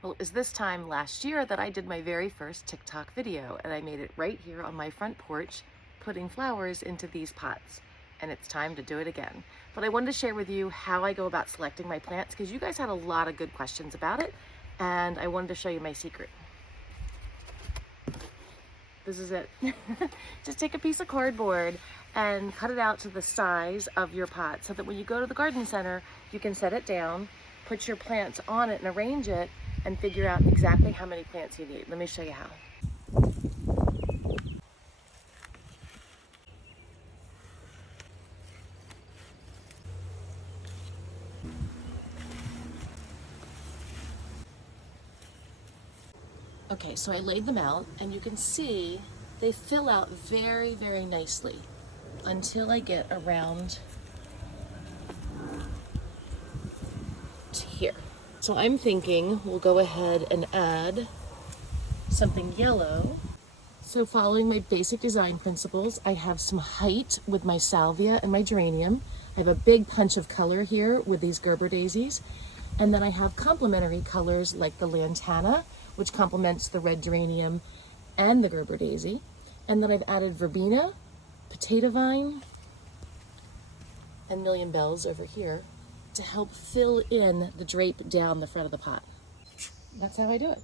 Well, it was this time last year that I did my very first TikTok video, and I made it right here on my front porch, putting flowers into these pots. And it's time to do it again. But I wanted to share with you how I go about selecting my plants, because you guys had a lot of good questions about it, and I wanted to show you my secret. This is it. Just take a piece of cardboard and cut it out to the size of your pot so that when you go to the garden center, you can set it down, put your plants on it and arrange it, and figure out exactly how many plants you need. Let me show you how. Okay, so I laid them out, and you can see they fill out very, very nicely until I get around to here. So I'm thinking we'll go ahead and add something yellow. So following my basic design principles, I have some height with my salvia and my geranium. I have a big punch of color here with these Gerber daisies. And then I have complementary colors like the lantana, which complements the red geranium and the Gerber daisy. And then I've added verbena, potato vine, and million bells over here to help fill in the drape down the front of the pot. That's how I do it.